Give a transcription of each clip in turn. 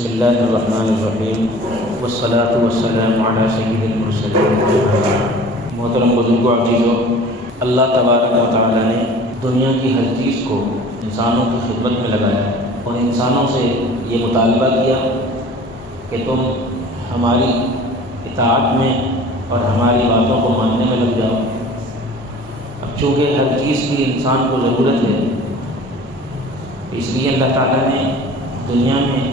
بسم اللہ الرحمن الرحیم والصلاة والسلام علی سید المرسلین۔ محترم بزرگوں، عزیزوں، اللہ تبارک و تعالیٰ نے دنیا کی ہر چیز کو انسانوں کی خدمت میں لگایا اور انسانوں سے یہ مطالبہ کیا کہ تم ہماری اطاعت میں اور ہماری باتوں کو ماننے میں لگ جاؤ۔ اب چونکہ ہر چیز کی انسان کو ضرورت ہے، اس لیے اللہ تعالیٰ نے دنیا میں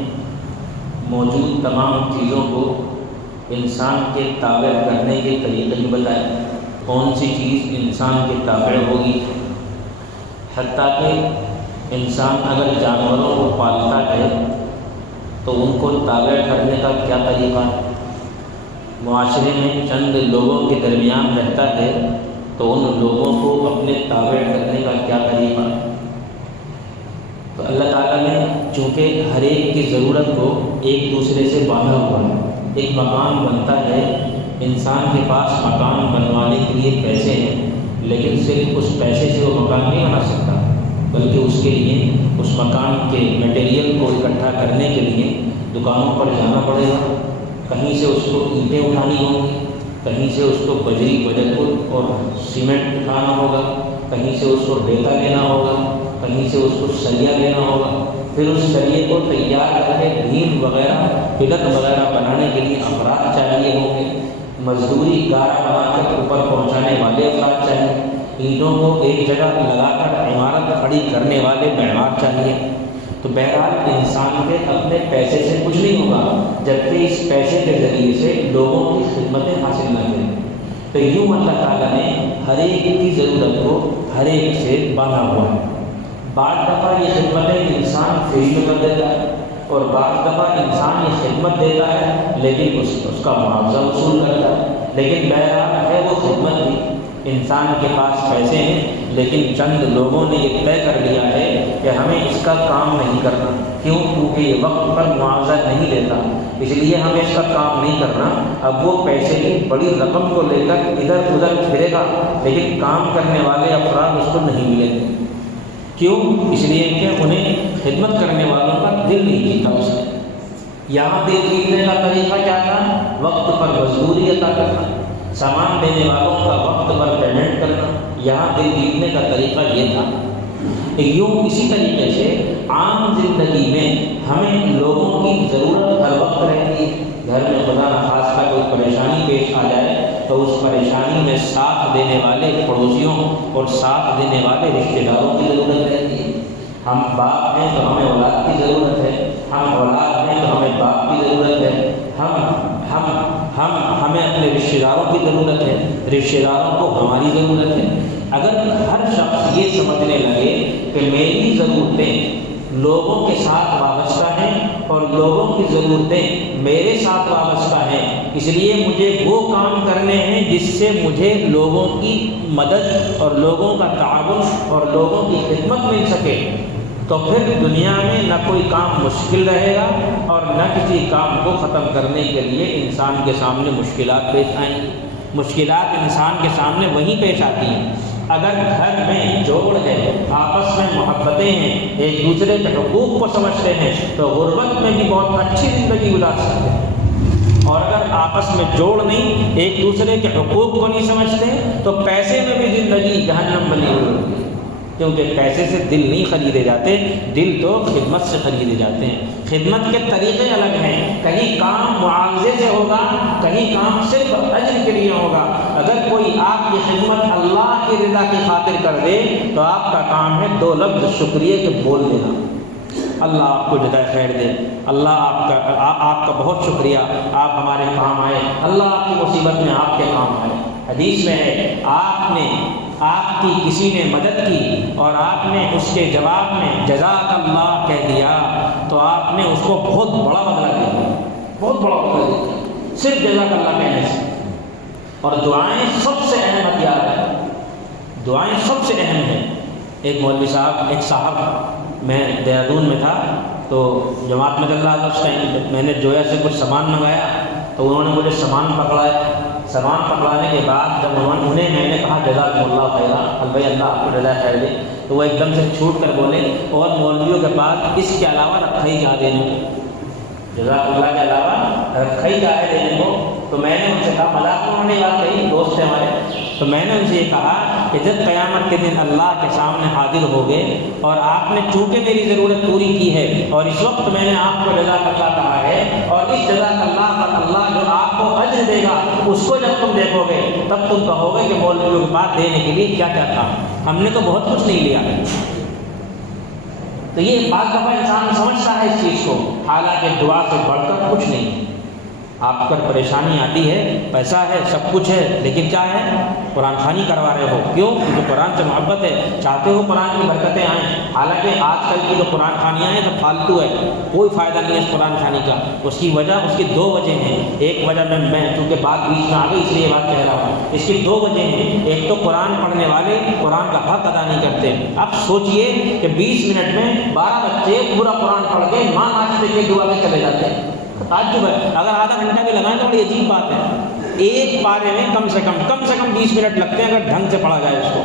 موجود تمام چیزوں کو انسان کے تابع کرنے کے طریقے ہی بتائے، کون سی چیز انسان کے تابع ہوگی۔ حتیٰ کہ انسان اگر جانوروں کو پالتا ہے تو ان کو تابع کرنے کا کیا طریقہ ہے۔ معاشرے میں چند لوگوں کے درمیان رہتا ہے تو ان لوگوں کو اپنے تابع کرنے کا کیا طریقہ ہے۔ تو اللہ تعالیٰ نے چونکہ ہر ایک کی ضرورت کو ایک دوسرے سے باندھا ہوا ہے۔ ایک مکان بنتا ہے، انسان کے پاس مکان بنوانے کے لیے پیسے ہیں، لیکن صرف اس پیسے سے وہ مکان نہیں بنا سکتا، بلکہ اس کے لیے اس مکان کے میٹیریل کو اکٹھا کرنے کے لیے دکانوں پر جانا پڑے گا، کہیں سے اس کو اینٹیں اٹھانی ہوں گی، کہیں سے اس کو بجری بجٹ اور سیمنٹ اٹھانا ہوگا، کہیں سے اس کو ریتا لینا ہوگا، کہیں سے اس کو سریا لینا ہوگا، پھر اس سریے کو تیار کر کے بھیم وغیرہ پلک وغیرہ بنانے کے لیے افراد چاہیے ہوں گے، مزدوری گارا بنا کر اوپر پہنچانے والے افراد چاہیے، اینٹوں کو ایک جگہ لگا کر عمارت کھڑی کرنے والے معمار چاہیے۔ تو بہرحال انسان کے اپنے پیسے سے کچھ نہیں ہوگا جبکہ اس پیسے کے ذریعے سے لوگوں کی خدمتیں حاصل نہ کریں۔ تو یوں اللہ تعالیٰ نے ہر ایک کی ضرورت کو ہر ایک سے باندھا ہوا ہے۔ بعض دفعہ یہ خدمتیں انسان فری میں کر دیتا ہے اور بعض دفعہ انسان یہ خدمت دیتا ہے لیکن اس کا معاوضہ وصول کرتا ہے، لیکن بہرحال ہے وہ خدمت بھی۔ انسان کے پاس پیسے ہیں لیکن چند لوگوں نے یہ طے کر لیا ہے کہ ہمیں اس کا کام نہیں کرنا، کیونکہ یہ وقت پر معاوضہ نہیں دیتا، اس لیے ہمیں اس کا کام نہیں کرنا۔ اب وہ پیسے کی بڑی رقم کو لے کر ادھر ادھر پھرے گا لیکن کام کرنے والے افراد اس کو نہیں ملیں گے۔ کیوں؟ اس لیے کہ انہیں خدمت کرنے والوں کا دل نہیں جیتا اس نے۔ یہاں دل جیتنے کا طریقہ کیا تھا؟ وقت پر مزدوری عطا کرنا، سامان دینے والوں کا وقت پر پیمنٹ کرنا، یہاں دل جیتنے کا طریقہ یہ تھا۔ یوں اسی طریقے سے عام زندگی میں ہمیں لوگوں کی ضرورت ہر وقت رہتی ہے۔ گھر میں خدا نخواستہ کوئی پریشانی پیش آ جائے تو اس پریشانی میں ساتھ دینے والے پڑوسیوں اور ساتھ دینے والے رشتہ داروں کی ضرورت رہتی ہے۔ ہم باپ ہیں تو ہمیں اولاد کی ضرورت ہے، ہم اولاد ہیں تو ہمیں باپ کی ضرورت ہے، ہمیں اپنے رشتہ داروں کی ضرورت ہے، رشتہ داروں کو ہماری ضرورت ہے۔ اگر ہر شخص یہ سمجھنے لگے کہ میری ضرورتیں لوگوں کے ساتھ وابستہ ہیں اور لوگوں کی ضرورتیں میرے ساتھ وابستہ ہیں، اس لیے مجھے وہ کام کرنے ہیں جس سے مجھے لوگوں کی مدد اور لوگوں کا تعاون اور لوگوں کی خدمت مل سکے، تو پھر دنیا میں نہ کوئی کام مشکل رہے گا اور نہ کسی کام کو ختم کرنے کے لیے انسان کے سامنے مشکلات پیش آئیں گی۔ مشکلات انسان کے سامنے وہیں پیش آتی ہیں۔ اگر گھر میں جوڑ ہے، آپس میں محبتیں ہیں، ایک دوسرے کے حقوق کو سمجھتے ہیں تو غربت میں بھی بہت اچھی زندگی گزار سکتے ہیں، اور اگر آپس میں جوڑ نہیں، ایک دوسرے کے حقوق کو نہیں سمجھتے تو پیسے میں بھی زندگی جہنم بنی ہوئی ہوتی ہے، کیونکہ پیسے سے دل نہیں خریدے جاتے، دل تو خدمت سے خریدے جاتے ہیں۔ خدمت کے طریقے الگ ہیں، کہیں کام معاوضے سے ہوگا، کہیں کام صرف اجر کے لیے ہوگا۔ اگر کوئی آپ کی خدمت اللہ کی رضا کی خاطر کر دے تو آپ کا کام ہے 2 لفظ شکریہ کے بول دینا، اللہ آپ کو جزائے خیر دے، اللہ آپ کا بہت شکریہ، آپ ہمارے کام آئے، اللہ آپ کی مصیبت میں آپ کے کام آئے۔ حدیث میں ہے آپ کی کسی نے مدد کی اور آپ نے اس کے جواب میں جزاک اللہ کہہ دیا تو آپ نے اس کو بہت بڑا بدلہ دیا، بہت بڑا بدلہ دیا صرف جزاک اللہ کہنے سے۔ اور دعائیں سب سے اہم ہتھیار ہے، دعائیں سب سے اہم ہیں۔ ایک مولوی صاحب، ایک صاحب، میں دہرادون میں تھا تو جماعت میں چل رہا تھا، اس ٹائم میں نے جویا سے کچھ سامان منگایا تو انہوں نے مجھے سامان پکڑایا۔ سامان پکڑانے کے بعد جب انہیں میں نے کہا جزاکم اللہ خیرا، بھائی اللہ آپ کو جزائے خیر دے، تو وہ ایک دم سے چھوٹ کر بولے اور مولویوں کے پاس اس کے علاوہ رکھا ہی کیا دینے کو۔ جزاک اللہ کے علاوہ اگر کھئی چاہے دینے کو تو میں نے ان سے کہا، مذاق میں انہوں نے بات کہی، دوست ہیں ہمارے، تو میں نے ان سے یہ کہا کہ جب قیامت کے دن اللہ کے سامنے حاضر ہوگے اور آپ نے چونکہ میری ضرورت پوری کی ہے اور اس وقت میں نے آپ کو جزاک اللہ کہا ہے، اور اس جزاک اللہ پر اللہ جو آپ کو اجر دے گا اس کو جب تم دیکھو گے تب تم کہو گے کہ مولویوں کے پاس دینے کے لیے کیا کیا تھا، ہم نے تو بہت کچھ نہیں لیا۔ تو یہ بعض دفعہ انسان سمجھتا ہے اس چیز کو، حالانکہ دعا سے بڑھ کر کچھ نہیں ہے۔ آپ پر پریشانی آتی ہے، پیسہ ہے، سب کچھ ہے، لیکن کیا ہے؟ قرآن خوانی کروا رہے ہو، کیوں؟ کیونکہ قرآن سے محبت ہے، چاہتے ہو قرآن کی برکتیں آئیں۔ حالانکہ آج کل کی جو قرآن خوانیاں ہیں تو فالتو ہے، کوئی فائدہ نہیں ہے اس قرآن خوانی کا۔ اس کی وجہ، اس کی دو وجہ ہیں۔ ایک وجہ میں چونکہ بات بیچ میں آ گئی اس لیے یہ بات کہہ رہا ہوں، اس کی دو وجہ ہیں۔ ایک تو قرآن پڑھنے والے قرآن کا حق ادا نہیں کرتے۔ اب سوچئے کہ 20 منٹ میں 12 بچے پورا قرآن پڑھ کے ماں ناشتے کے دعا میں چلے جاتے ہیں۔ تعجب ہے، اگر آدھا گھنٹہ بھی لگائیں تو بڑی عجیب بات ہے۔ ایک پارے میں کم سے کم 20 منٹ لگتے ہیں اگر ڈھنگ سے پڑھا جائے اس کو،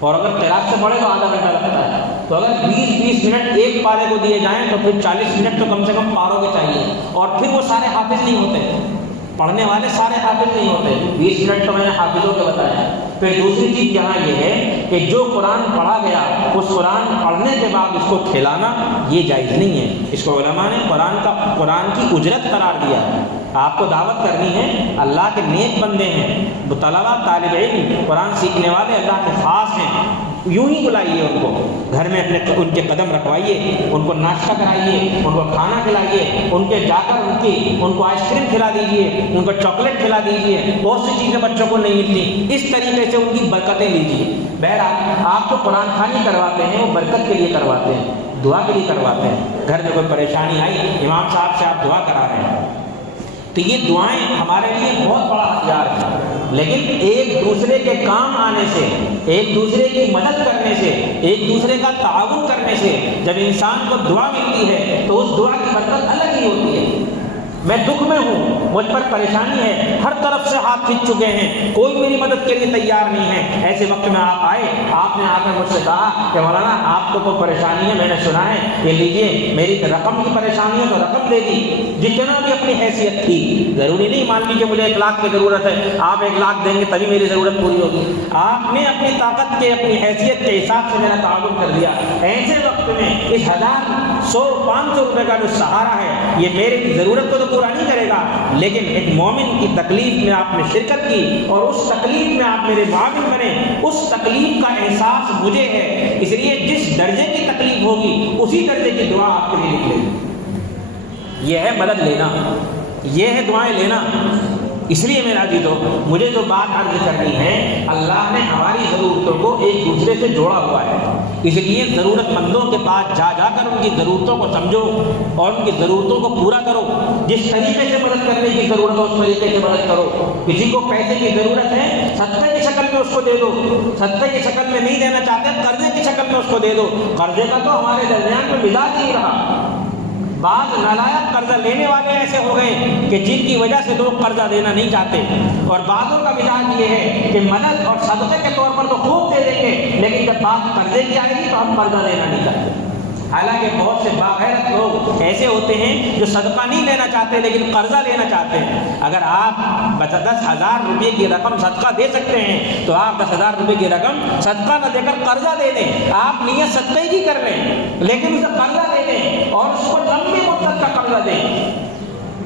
اور اگر قرات سے پڑھے تو آدھا گھنٹہ لگتا ہے۔ تو اگر 20 منٹ ایک پارے کو دیے جائیں تو پھر 40 منٹ تو کم سے کم پاروں کے چاہیے، اور پھر وہ سارے حافظ نہیں ہوتے، پڑھنے والے سارے حافظ نہیں ہوتے۔ 20 منٹ تو میں نے حافظوں کے بتایا۔ پھر دوسری چیز یہاں یہ ہے کہ جو قرآن پڑھا گیا اس قرآن پڑھنے کے بعد اس کو کھلانا یہ جائز نہیں ہے۔ اس کو علماء نے قرآن کی اجرت قرار دیا ہے۔ آپ کو دعوت کرنی ہے، اللہ کے نیک بندے ہیں، طلبہ طالب علم قرآن سیکھنے والے اللہ کے خاص ہیں، یوں ہی بلائیے ان کو، گھر میں ان کے قدم رکھوائیے، ان کو ناشتہ کرائیے، ان کو کھانا کھلائیے، ان کے جا کر ان کو آئس کریم کھلا دیجیے، ان کو چاکلیٹ کھلا دیجیے، بہت سی چیزیں بچوں کو نہیں ملتی، اس طریقے سے ان کی برکتیں لیجیے۔ بہرحال آپ تو قرآن خوانی کرواتے ہیں وہ برکت کے لیے کرواتے ہیں، دعا کے لیے کرواتے ہیں۔ گھر میں کوئی پریشانی آئی، امام صاحب سے آپ دعا کرا رہے ہیں، تو یہ دعائیں ہمارے لیے بہت بڑا ہتھیار ہے، لیکن ایک دوسرے کے کام آنے سے، ایک دوسرے کی مدد کرنے سے، ایک دوسرے کا تعاون کرنے سے جب انسان کو دعا ملتی ہے تو اس دعا کی برکت الگ ہی ہوتی ہے۔ میں دکھ میں ہوں، مجھ پر پریشانی ہے، ہر طرف سے ہاتھ کھینچ چکے ہیں، کوئی میری مدد کے لیے تیار نہیں ہے، ایسے وقت میں آپ آئے، آپ نے آ کر مجھ سے کہا کہ مولانا آپ کو کوئی پریشانی ہے، میں نے سنا ہے، یہ لیجیے، میری رقم کی پریشانی ہے تو رقم دے دی، جتنا بھی اپنی حیثیت تھی، ضروری نہیں مان لیجیے مجھے 1 لاکھ کی ضرورت ہے، آپ 1 لاکھ دیں گے تبھی میری ضرورت پوری ہوگی۔ آپ نے اپنی طاقت کے، اپنی حیثیت کے حساب سے میرا تعاون کر دیا۔ ایسے وقت میں اس 1000 100 500 روپے کا جو سہارا ہے یہ میری ضرورت کو تو پورا نہیں کرے گا، لیکن ایک مومن کی تکلیف میں آپ نے شرکت کی اور اس تکلیف میں آپ میرے معاون بنے، اس تکلیف کا احساس مجھے ہے، اس لیے جس درجے کی تکلیف ہوگی اسی درجے کی دعا آپ کے لیے نکلے گی۔ یہ ہے مدد لینا، یہ ہے دعائیں لینا۔ اس لیے میرا عزیزو، مجھے جو بات عرض کرنی ہے، اللہ نے ہماری ضرورتوں کو ایک دوسرے سے جوڑا ہوا ہے، اس لیے ضرورت مندوں کے پاس جا کر ان کی ضرورتوں کو سمجھو اور ان کی ضرورتوں کو پورا کرو۔ جس طریقے سے مدد کرنے کی ضرورت ہے اس طریقے سے مدد کرو۔ کسی کو پیسے کی ضرورت ہے، صدقے کی شکل میں اس کو دے دو، صدقے کی شکل میں نہیں دینا چاہتے قرضے کی شکل میں اس کو دے دو۔ قرضے کا تو ہمارے درمیان میں مزاج نہیں رہا، بعض نالائق قرضہ لینے والے ایسے ہو گئے کہ جن کی وجہ سے لوگ قرضہ دینا نہیں چاہتے، اور بعضوں کا مزاج یہ ہے کہ مدد اور صدقے کے طور پر تو خوب دے دیں گے، لیکن جب بات قرضے کی آئے گی تو ہم قرضہ دینا نہیں چاہتے۔ حالانکہ بہت سے باغیرت لوگ ایسے ہوتے ہیں جو صدقہ نہیں لینا چاہتے لیکن قرضہ لینا چاہتے ہیں۔ اگر آپ 10,000 روپے کی رقم صدقہ دے سکتے ہیں تو آپ 10,000 روپے کی رقم صدقہ نہ دے کر قرضہ دے دیں۔ آپ نیت صدقے کی کر لیں لیکن اسے قرضہ دے دیں اور اس کو لمبی مدت کا قرضہ دیں۔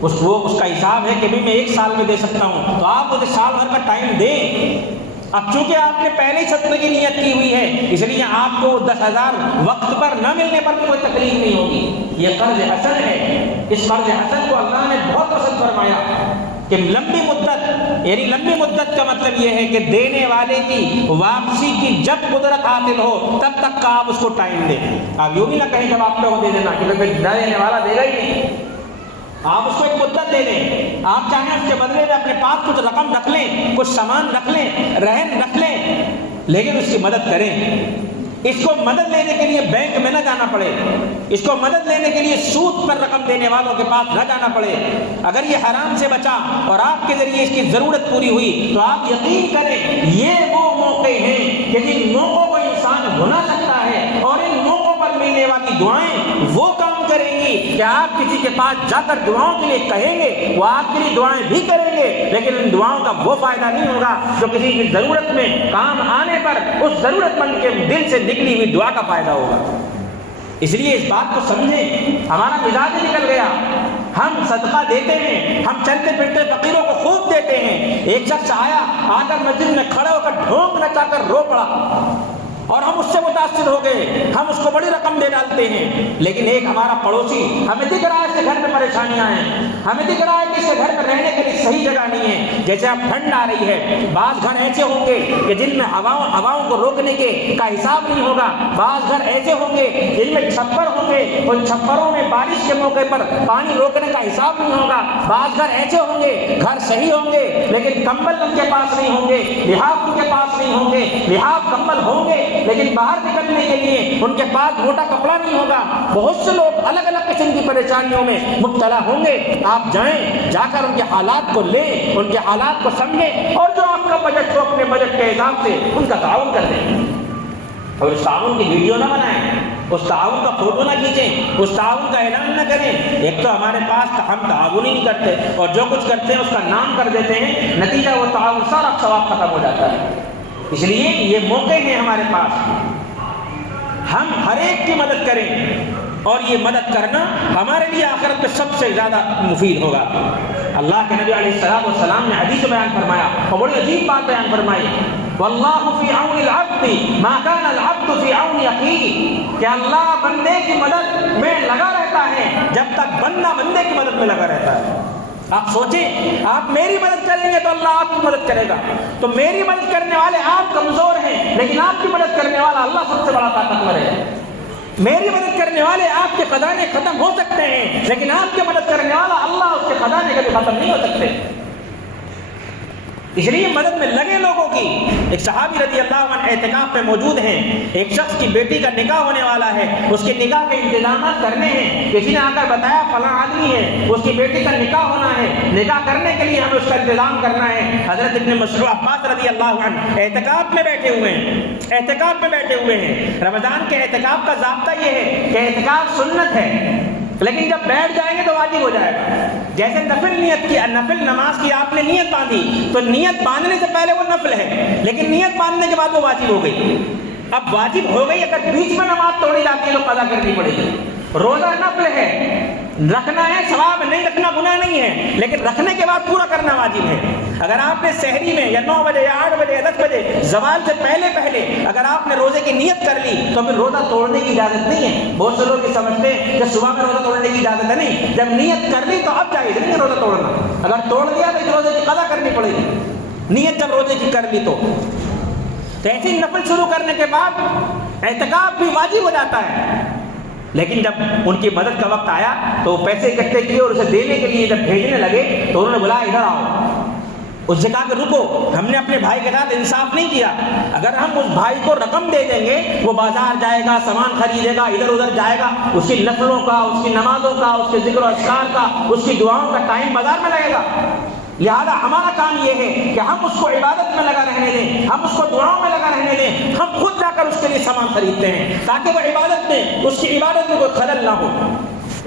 اس کا حساب ہے کہ بھی میں 1 سال میں دے سکتا ہوں تو آپ مجھے سال بھر کا ٹائم دیں۔ اب چونکہ آپ نے پہلے ہی صدقے کی نیت کی ہوئی ہے اس لیے آپ کو 10,000 وقت پر نہ ملنے پر کوئی تکلیف نہیں ہوگی۔ یہ قرض حسن ہے، اس قرض حسن کو اللہ نے بہت پسند فرمایا کہ لمبی مدت، یعنی لمبی مدت کا مطلب یہ ہے کہ دینے والے کی واپسی کی جب قدرت حاصل ہو تب تک کا آپ اس کو ٹائم دیں۔ آپ یوں بھی نہ کہیں جب آپ کو دے دینا کہ نہ دینے والا دے گا ہی نہیں، آپ اس کو ایک مدت دے دیں۔ آپ چاہیں اس کے بدلے میں اپنے پاس کچھ رقم رکھ لیں، کچھ سامان رکھ لیں، رہن رکھ لیں، لیکن اس کی مدد کریں۔ اس کو مدد لینے کے لیے بینک میں نہ جانا پڑے، اس کو مدد لینے کے لیے سود پر رقم دینے والوں کے پاس نہ جانا پڑے۔ اگر یہ حرام سے بچا اور آپ کے ذریعے اس کی ضرورت پوری ہوئی تو آپ یقین کریں یہ وہ موقع ہیں کہ جن موقعوں کو انسان بھلا سکتا ہے، اور ان موقعوں پر ملنے والی دعائیں وہ کام کریں گی کہ آپ کسی کے پاس جا کر دعاؤں کے لیے کہیں گے، وہ آپ کے لیے دعائیں بھی کریں گے، لیکن ان دعاؤں کا وہ فائدہ نہیں ہوگا جو کسی کی ضرورت میں کام آنے پر اس ضرورت مند کے دل سے نکلی ہوئی دعا کا فائدہ ہوگا۔ اس لیے اس بات کو سمجھیں، ہمارا مزاج نکل گیا، ہم صدقہ دیتے ہیں، ہم چلتے پھرتے فقیروں کو خوب دیتے ہیں۔ ایک شخص آ کر مسجد میں کھڑے ہو کر ڈھونک نچا کر رو پڑا اور ہم اس سے متاثر ہو گئے، ہم اس کو بڑی رقم دے ڈالتے ہیں، لیکن ایک ہمارا پڑوسی، ہمیں دکھ رہا ہے اس کے گھر میں پریشانیاں ہیں، ہمیں دکھ رہا ہے کہ اس کے گھر میں رہنے کے لیے صحیح جگہ نہیں ہے، جیسے اب ٹھنڈ آ رہی ہے، بعض گھر ایسے ہوں گے کہ جن میں ہواؤں کو روکنے کا حساب نہیں ہوگا، بعض گھر ایسے ہوں گے جن میں چھپر ہوں گے، ان چھپروں میں بارش کے موقع پر پانی روکنے کا حساب نہیں ہوگا، بعض گھر ایسے ہوں گے گھر صحیح ہوں گے لیکن کمبل ان کے پاس نہیں ہوں گے، لحاف ان کے پاس نہیں ہوں گے، لحاف کمبل ہوں گے لیکن باہر نکلنے کے لیے ان کے پاس موٹا کپڑا نہیں ہوگا۔ بہت سے لوگ الگ الگ قسم کی پریشانیوں میں مبتلا ہوں گے۔ آپ جائیں، جا کر ان کے حالات کو لیں، ان کے حالات کو سمجھیں، اور جو آپ کا بجٹ ہو اپنے بجٹ کے حساب سے ان کا تعاون کر دیں۔ اور اس تعاون کی ویڈیو نہ بنائیں، اس تعاون کا فوٹو نہ کھینچیں، اس تعاون کا اعلان نہ کریں۔ ایک تو ہمارے پاس ہم تعاون ہی نہیں کرتے، اور جو کچھ کرتے ہیں اس کا نام کر دیتے ہیں، نتیجہ وہ تعاون سارا ثواب ختم ہو جاتا ہے۔ اس لیے یہ موقع ہے ہمارے پاس، ہم ہر ایک کی مدد کریں، اور یہ مدد کرنا ہمارے لیے آخرت میں سب سے زیادہ مفید ہوگا۔ اللہ کے نبی علیہ السلام نے حدیث بیان فرمایا اور بڑی عجیب بات بیان فرمائی، واللہ فی عون العبد ما کان العبد فی عون اخیہ، کہ اللہ بندے کی مدد میں لگا رہتا ہے جب تک بندہ بندے کی مدد میں لگا رہتا ہے۔ آپ سوچیں، آپ میری مدد کریں گے تو اللہ آپ کی مدد کرے گا، تو میری مدد کرنے والے آپ کمزور ہیں لیکن آپ کی مدد کرنے والا اللہ سب سے بڑا طاقتور ہے۔ میری مدد کرنے والے آپ کے خزانے ختم ہو سکتے ہیں لیکن آپ کی مدد کرنے والا اللہ اس کے خزانے کبھی ختم نہیں ہو سکتے۔ اس لیے مدد میں لگے لوگوں کی۔ ایک صحابی رضی اللہ عنہ اعتکاف پہ موجود ہیں، ایک شخص کی بیٹی کا نکاح ہونے والا ہے، اس کے نکاح کے انتظامات کرنے ہیں، کسی نے آ کر بتایا فلاں آدمی ہے، اس کی بیٹی کا نکاح ہونا ہے، نکاح کرنے کے لیے ہمیں اس کا انتظام کرنا ہے۔ حضرت ابن مسعود عباس رضی اللہ عنہ اعتکاف میں بیٹھے ہوئے ہیں، اعتکاف میں بیٹھے ہوئے ہیں۔ رمضان کے اعتکاف کا ضابطہ یہ ہے کہ اعتکاف سنت ہے لیکن جب بیٹھ جائیں گے تو واجب ہو جائے گا۔ جیسے نفل نماز کی آپ نے نیت باندھی تو نیت باندھنے سے پہلے وہ نفل ہے لیکن نیت باندھنے کے بعد وہ واجب ہو گئی۔ اب واجب ہو گئی، اگر بیچ میں نماز توڑی جاتی ہے تو قضا کرنی پڑے گی۔ روزہ نفل ہے، رکھنا ہے ثواب، نہیں رکھنا گناہ نہیں ہے، لیکن رکھنے کے بعد پورا کرنا واجب ہے۔ اگر آپ نے سحری میں یا 9 بجے یا 8 بجے یا 10 بجے زوال سے پہلے اگر آپ نے روزے کی نیت کر لی تو پھر روزہ توڑنے کی اجازت نہیں ہے۔ بہت سے لوگ یہ سمجھتے ہیں کہ صبح میں روزہ توڑنے کی اجازت ہے، نہیں، جب نیت کر لی تو اب جائز نہیں ہے روزہ توڑنا۔ اگر توڑ دیا تو اس روزے کی قضا کرنی پڑے گی، نیت جب روزے کی کر لی تو ایسی نفل شروع کرنے کے بعد اعتکاف بھی واجب ہو جاتا ہے۔ لیکن جب ان کی مدد کا وقت آیا تو وہ پیسے اکٹھے کیے اور اسے دینے کے لیے جب بھیجنے لگے تو انہوں نے بلایا ادھر آؤ۔ اس سے کہا کہ رکو، ہم نے اپنے بھائی کے ساتھ انصاف نہیں کیا، اگر ہم اس بھائی کو رقم دے دیں گے وہ بازار جائے گا، سامان خریدے گا، ادھر ادھر جائے گا، اس کی نفلوں کا، اس کی نمازوں کا، اس کے ذکر و اذکار کا، اس کی دعاؤں کا ٹائم بازار میں لگے گا۔ لہذا ہمارا کام یہ ہے کہ ہم اس کو عبادت میں لگا رہنے دیں، ہم اس کو دعاؤں میں لگا رہنے دیں، ہم خود جا کر اس کے لیے سامان خریدتے ہیں تاکہ وہ عبادت میں، اس کی عبادت میں کوئی خلل نہ ہو۔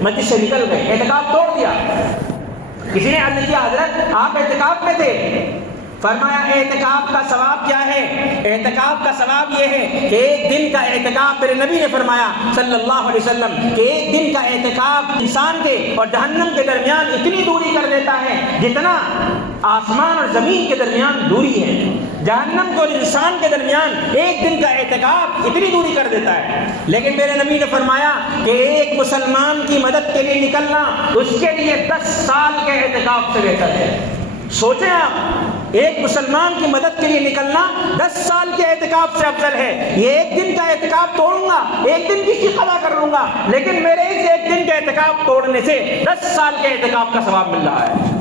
مسجد سے نکل گئے، اعتکاف توڑ دیا۔ کسی نے عرض کیا حضرت آپ اعتکاف میں تھے؟ فرمایا اعتکاف کا ثواب کیا ہے؟ اعتکاف کا ثواب یہ ہے کہ ایک دن کا اعتکاف، میرے نبی نے فرمایا صلی اللہ علیہ وسلم کہ ایک دن کا اعتکاف انسان کے اور جہنم کے درمیان اتنی دوری کر دیتا ہے جتنا آسمان اور زمین کے درمیان دوری ہے۔ جہنم کو اور انسان کے درمیان ایک دن کا اعتکاف اتنی دوری کر دیتا ہے۔ لیکن میرے نبی نے فرمایا کہ ایک مسلمان کی مدد کے لیے نکلنا اس کے لیے 10 سال کے اعتکاف سے بہتر ہے۔ سوچیں آپ، ایک مسلمان کی مدد کے لیے نکلنا 10 سال کے اعتکاف سے افضل ہے۔ یہ ایک دن کا اعتکاف توڑوں گا، ایک دن کی قضا کر لوں گا، لیکن میرے اس ایک دن کے اعتکاف توڑنے سے 10 سال کے اعتکاف کا ثواب مل رہا ہے۔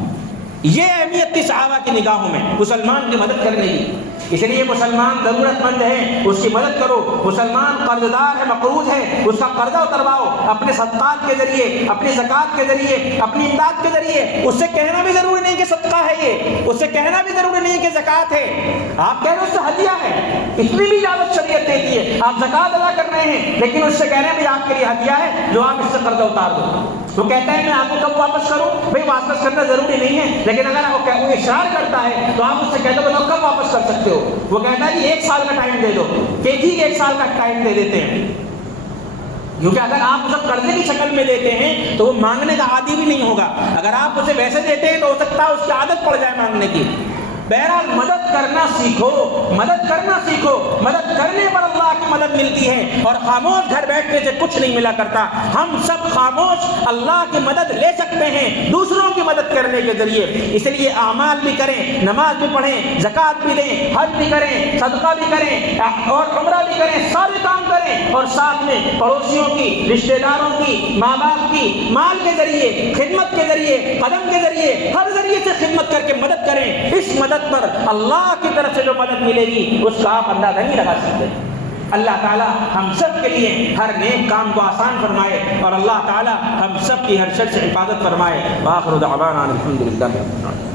یہ اہمیت تھی صحابہ کی نگاہوں میں مسلمان کی مدد کرنے کی۔ اس لیے مسلمان ضرورت مند ہے، اس کی مدد کرو۔ مسلمان قرض دار ہے، مقروض ہے، اس کا قرضہ اترواؤ اپنے صدقات کے ذریعے، اپنی زکوٰۃ کے ذریعے، اپنی امداد کے ذریعے۔ اس سے کہنا بھی ضروری نہیں کہ صدقہ ہے یہ، اس سے کہنا بھی ضروری نہیں کہ زکوٰۃ ہے، آپ کہہ رہے اس سے ہدیہ ہے، اتنی بھی اجازت شریعت دیتی ہے۔ آپ زکوٰۃ ادا کر رہے ہیں لیکن اس سے کہہ رہے ہیں بھی آپ کے لیے ہدیہ ہے، جو آپ اس سے قرضہ اتار دو۔ وہ کہتا ہے میں آپ کو کب واپس کروں؟ بھائی واپس کرنا ضروری نہیں ہے، لیکن اگر وہ اصرار کرتا ہے تو آپ اس سے کہتے ہو کب واپس کر سکتے ہو؟ وہ کہتا ہے کہ 1 سال کا ٹائم دے دو، کہ ٹھیک 1 سال کا ٹائم دے دیتے ہیں، کیونکہ اگر آپ اسے قرضے کی شکل میں دیتے ہیں تو وہ مانگنے کا عادی بھی نہیں ہوگا، اگر آپ اسے ویسے دیتے ہیں تو ہو سکتا ہے اس کی عادت پڑ جائے مانگنے کی۔ بہرحال مدد کرنا سیکھو، مدد کرنا سیکھو، مدد کرنے پر اللہ کی مدد ملتی ہے، اور خاموش گھر بیٹھنے سے کچھ نہیں ملا کرتا۔ ہم سب خاموش اللہ کی مدد لے سکتے ہیں دوسروں کی مدد کرنے کے ذریعے، اس لیے اعمال بھی کریں، نماز بھی پڑھیں، زکوٰۃ بھی دیں، حج بھی کریں، صدقہ بھی کریں اور عمرہ بھی کریں، سارے کام کریں، اور ساتھ میں پڑوسیوں کی، رشتہ داروں کی، ماں باپ کی مال کے ذریعے، خدمت کے ذریعے، قدم کے ذریعے، ہر ذریعے سے خدمت کر کے مدد کریں۔ اس مدد پر اللہ کی طرف سے جو مدد ملے گی اس کا آپ اندازہ نہیں لگا سکتے۔ اللہ تعالی ہم سب کے لیے ہر نیک کام کو آسان فرمائے، اور اللہ تعالی ہم سب کی ہر شر سے حفاظت فرمائے۔ وآخر دعوانا الحمدللہ۔